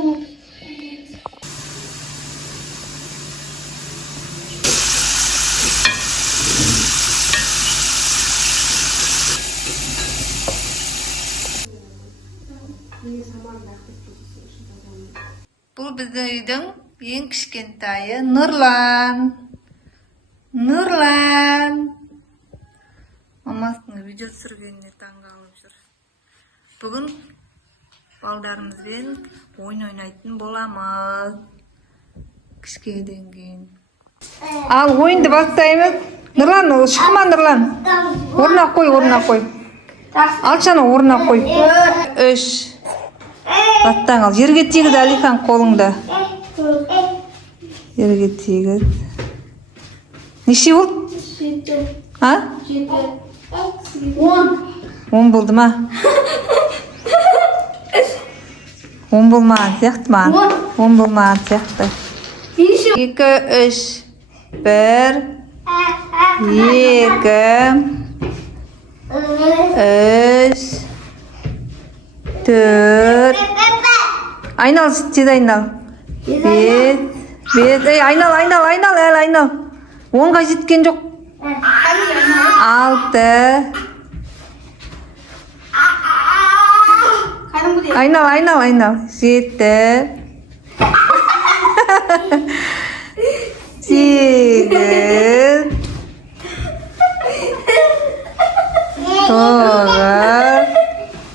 Бұл біздің үйдің ең кішкентайы Нұрлан. Нұрлан. Мамасының видео түсіргеніне таңғалып жүр. Бүгін балдарымызбен ойын ойнайтын боламыз. Кішкейден кейін. Ал ойынды бастаймыз. Нұрлан, шықма Нұрлан. Орнына қой. Алшаны орнына қой. 3. Аттан ал. Жерге тигіз Алихан қолыңда. Жерге тигіз. Неше болды? 7. А? 7. 10 болды ма? 10 болмаған сияқты ма? 10 болмаған сияқты. 2, 3. 1, 2, 3, 4. Айнал, тез айнал. 5. Айнал. 10-ға жеткен жоқ. 6. Айнал. 7. 8. 9.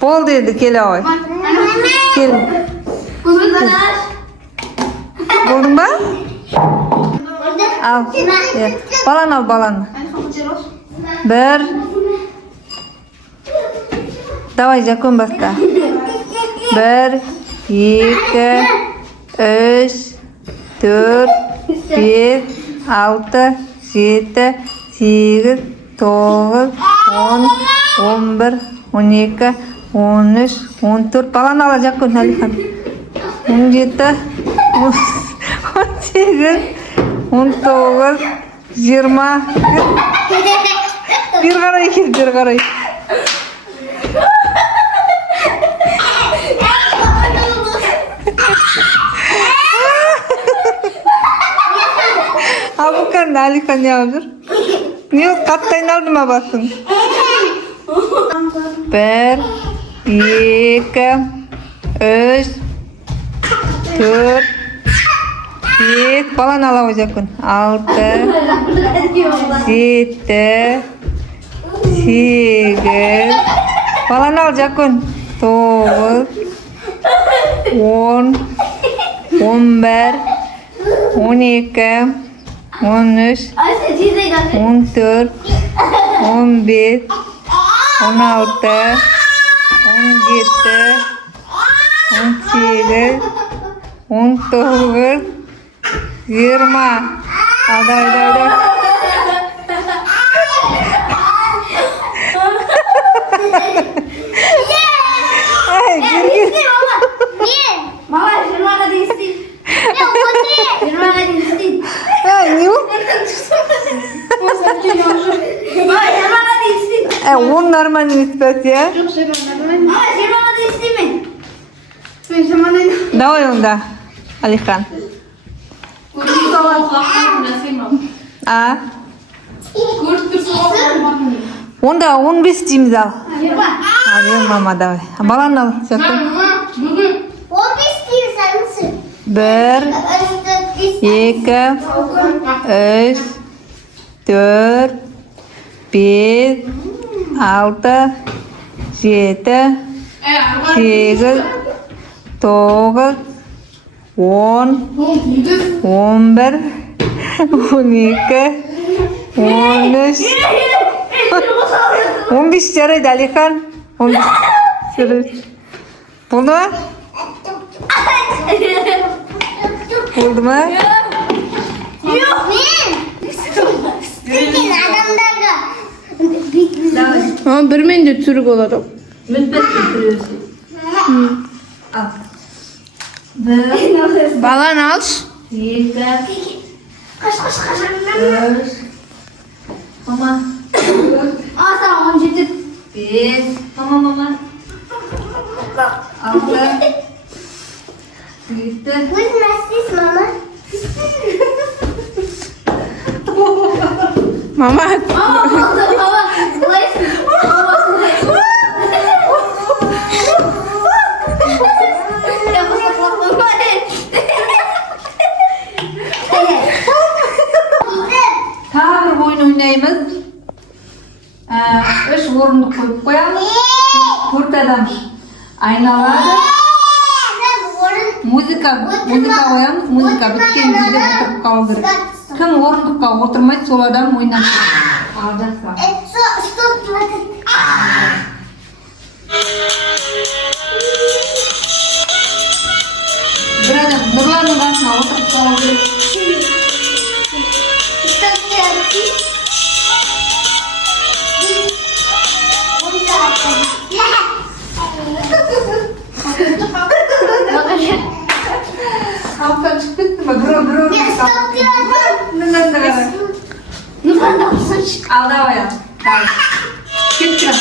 Болды енді келе ғой. Кел. Болдың ба? Ал. Баланы. 1. Давай, Жакон баста. 1, 2, 3, 4, 5, 6, 7, 8, 9, 10, 11, 12, 13, 14. Баланы ала Жакон, Алихан. 17, 18, 19, 20. Bir қарай. Ал бұққан Алихан не алып жүр? Не ол қатты айналды ма басың? 1, 2, 3, 4, 5. Баланы ала ғой Жакон. 6, 7, 8. Баланы ал Жакон. 9, 10, 11, 12, 13, 14, 15, 16, 17, 18, 19, 20. Hadi. Ay, gir. Mama, 20'ga değilsin. Ya bu ne? 20'ga değilsin. Ay, ne o? Mama, 20'ga değilsin. On нормально спать, я? Mama, 20'ga değilsin mi? Ben zamanı... Давай onda, Алихан. А? Онда 15 дейміз ал. Ал, мама, давай. Баланы ал, Жакон. 15 değilsen misin? 1, 2, 3, 4, 5, 6, 7, 8, 9, 10, 11, 12, 13, 15 жарайды, Алихан. 15 жарайды. Болды ма? Болды ма? Yok. Bütün adamlarga. Ama bir men de Türk olarak. Al. Balon al. 2, Kaç. 3, mama. Asa 17. 5, mama. 6, 7, Ортадамыш. Айналады. Музыка қоямыз. Музыка біткен кезде отырып қалу керек. Кім орындыққа отырмайды, сол адам ойнайды. Ал жақсы. Bir adam Nurlan'ın karşısına oturup kalıyor. Alttan çıktı mı? Gro. Nurlan da olsun. Alda bayan. Git çıkalım.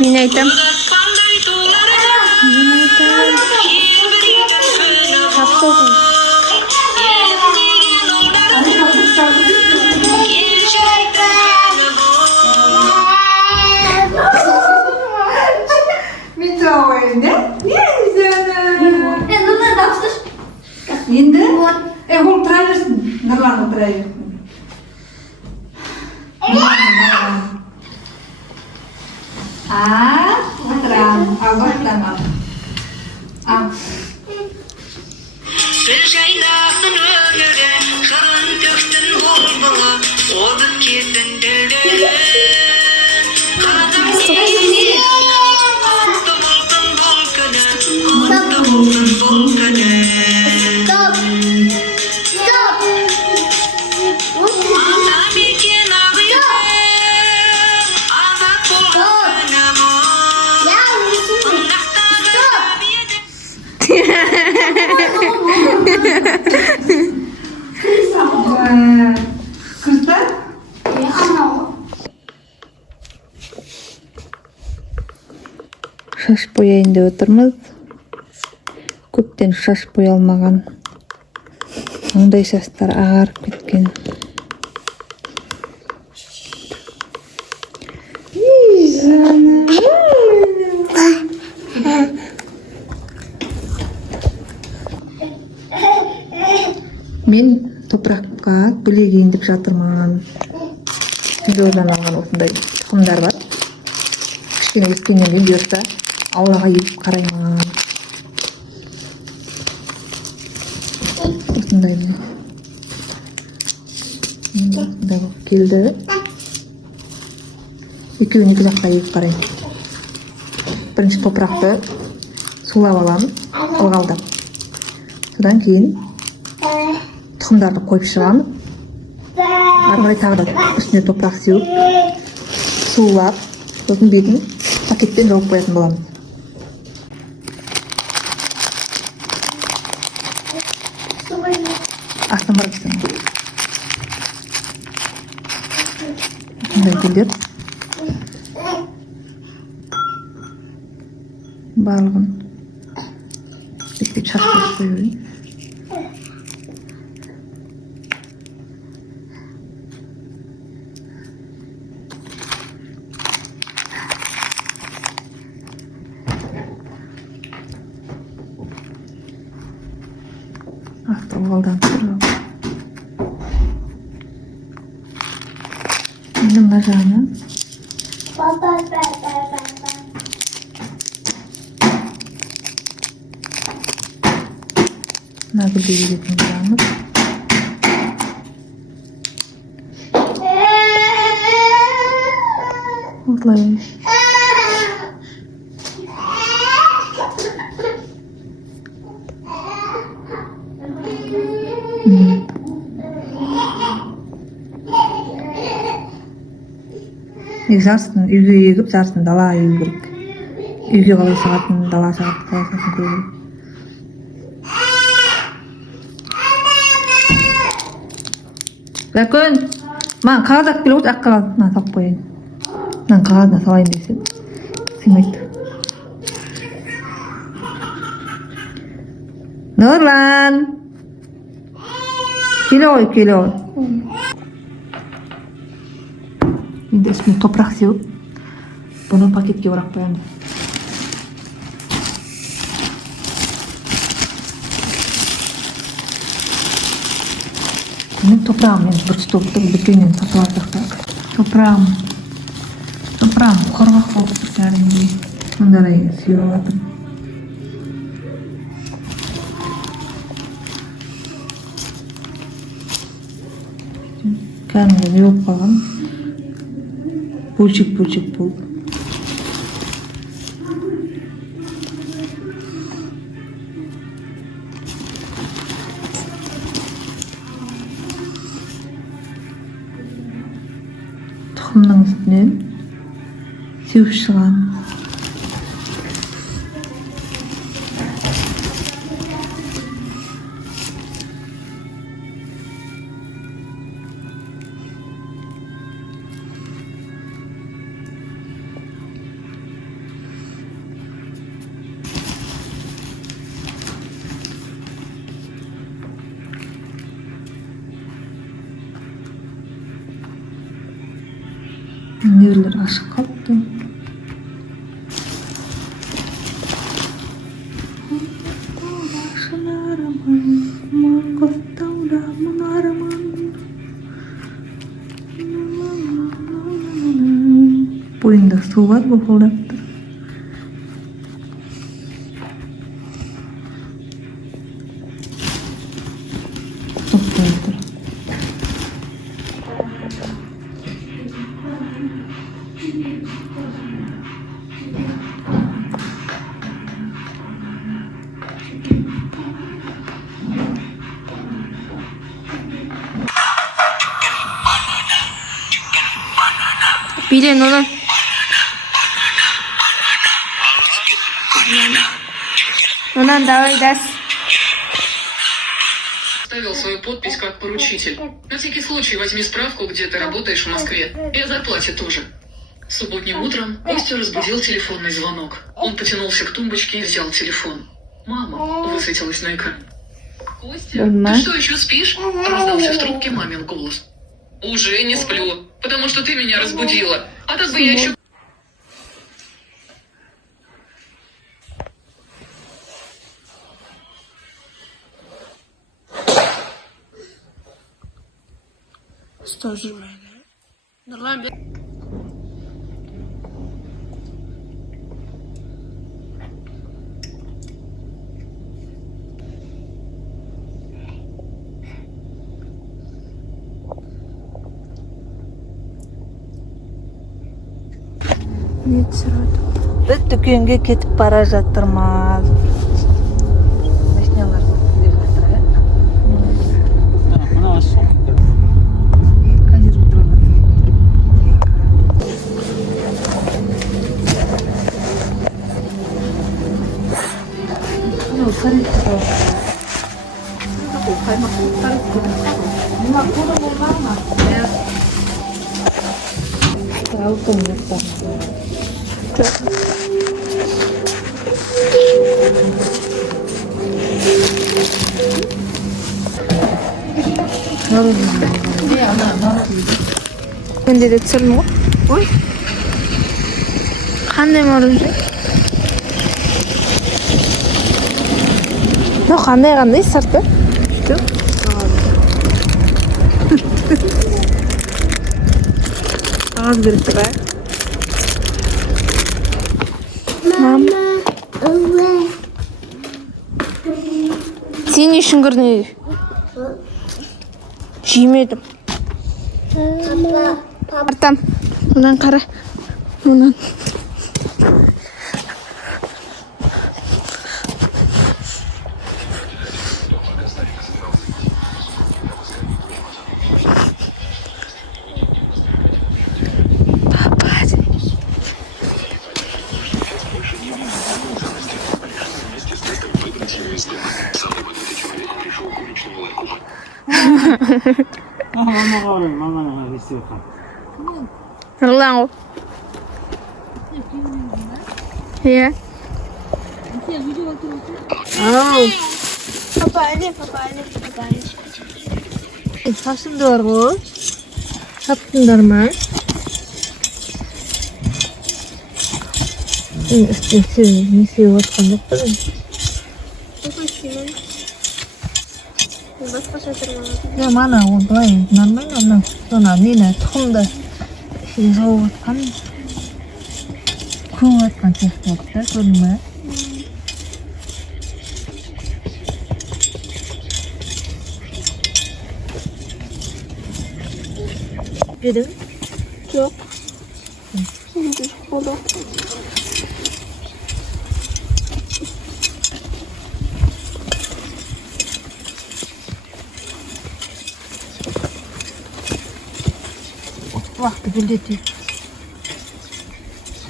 Мен айтам. Mitra oyunda. Ne güzel. Nurlan da olsun. Şimdi? Oğlum tırayırsın. Nurlan da tırayırsın. Отырам. Алғыстамам. Bir жайнақтың өңірі шағын төктің болмығы олып кетін ділдері адамсың құтты болдың бұл күні ана мекен ағайын азат болған Kızlar? Шаш бояйын деп отырмыз. Көптен шаш боялмаған. Ондай шаштар ағарып кеткен. Мен топыраққа гүлек ендіп жатырмын. Видеодан алған осындай тұқымдар бар. Кішкене өскеннен кейін бұйырса аулаға егіп қараймын. Осындай болып келді. Екеуін екі жаққа егіп қараймын. Бірінші топырақты сулап аламын, ылғалдап. Содан кейін тұқымдарды қойып шығамын. Ары қарай тағы да үстіне топырақ сеуіп, сулап, сосын бетін пакетпен жауып қоятын боламыз. Астан барып істеймін. Осындай гүлдер. Барлығын бет-бет шашып қойып. Ылғалдан тұрып. Енді мына жағына мына гүлді егетін боламыз. Осылай. Жарсын үйге егіп, жарсын далаға егу керек. Үйге қалай сағатын, далаға сағатын қалай сағатын көру керек. Ләкін, маған қағаз алып келіп отыр, ақ қағаз. Мына салып қояйын. Мына қағазына салайын десем, сыймайды. Нұрлан! Келе ғой, келе ғой. Енді үстіне топырақ сеуіп, бұны пакетке орап қоямыз. Мен топырағым енді бір тұтып бүткеннен сатып алдық. Toprağım құрғақ болып тұр кәдімгідей. Сондай сүйіп жатырмын. Кәдімгі не болып қалған? Бөлшек болып. Тұқымның үстінен сеуіп шығамын. Нерлер ашық қалыпты. Бойында су бар, бұлғылдап тұр. Тоқтай тұр. Билен onu. Онан давай даст. Ставил свою подпись как поручитель. На всякий случай возьми справку, где ты работаешь в Москве. И о зарплате тоже. Субботним утром Костю разбудил телефонный звонок. Он потянулся к тумбочке и взял телефон. «Мама», высветилась на экране. «Костя, ты что, еще спишь?» Раздался в трубке мамин голос. «Уже не сплю, потому что ты меня разбудила. А так бы я еще...» Что жүрмейді? Нұрлан бе... Не түсіреді? Біз дүкенге кетіп бара жатырмыз. Машиналар келе жатыр, ә? Қазір отырған. Мынау қанша тауық. Бұл қаймақтар көп. Мына қоры болмақ ма? Алтын жақтар. Önde de түсірдім ғой. Ой. Қандай мороженое? Ну, қандай сырты? Что? Қағаз беріп тұр, ә? Мама. Сен не үшін көрдің? Жемедім. Артам. Мұнан қара. Мұнан. Нұрлан ғой. Иә. Ау, Папа, әлі. шашымды бар ғой. Шаптыңдар ма? Үстін не сеуіп отқан жоқ па? Басқаша тұрмаған. Ya mana o былай нормально, ана тұқымды жауып жатқан көңіп жатқан сияқты болды да, көрдің бе? Жедің? Жоқ. Şimdi oldu. Бұлақты гүлдетейік.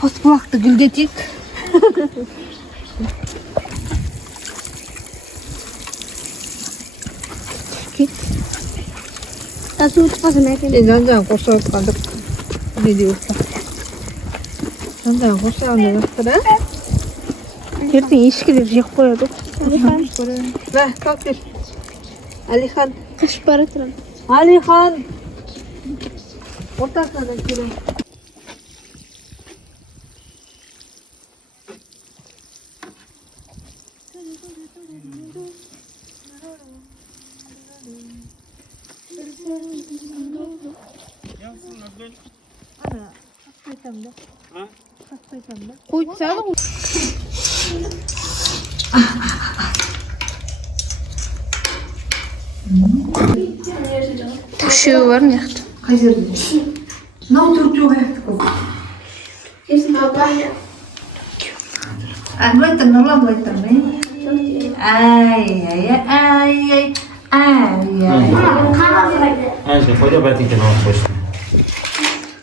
Қос бұлақты гүлдетейік. Tasuk çıkmasın Metin. Жан-жағын қоршап отқандық. Не де болса. Жан-жағын қоршағанда жақсы да? Ертең ешкілер жеп қояды. Да, қалып бер. Алихан. Kış para turan. Алихан. Ортасынан келем. Koy sen de Tuşu var mı yaktı? Қай жерде? Мынау тұрып жоқ аяқты көп. Kesin ablayla. Былай тұр, нұрлан былай тұр. Ай, ай, ай, ай, ай, ай. Anca koy da batinken alıp koysun.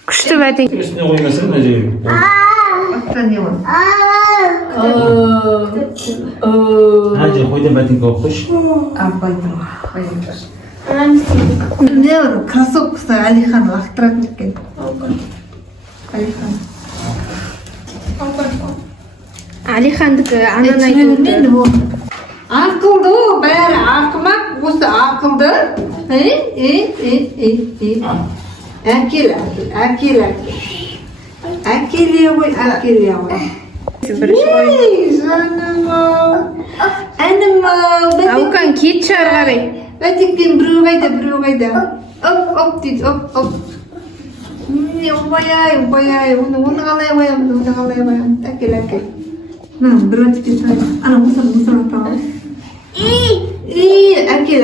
Kuştu verdik. Üstüne koymasın da şey. Бақта не болады? Anca koy da batinken alıp koy. Апай тұр. Не бар, кроссовкасы Алихан лақтыратын екен. Алихан. Алихандікі анан айтып Түсінбейді бұл. Ақылды ол, бәрі ақымақ, осы ақылды. Әкел, әкел. Әкеле ғой, әкеле ғой. Ей, жаным-ау. Әнім-ау. Аукан кет шығарғарай. Бәтекпен біреу қайда. Оп дейді, оп. Не, қояй. Оны қалай қоямын, Әкел. Бір бәтекпен сұрайды. Ана, мұсыр аталады. Әкел.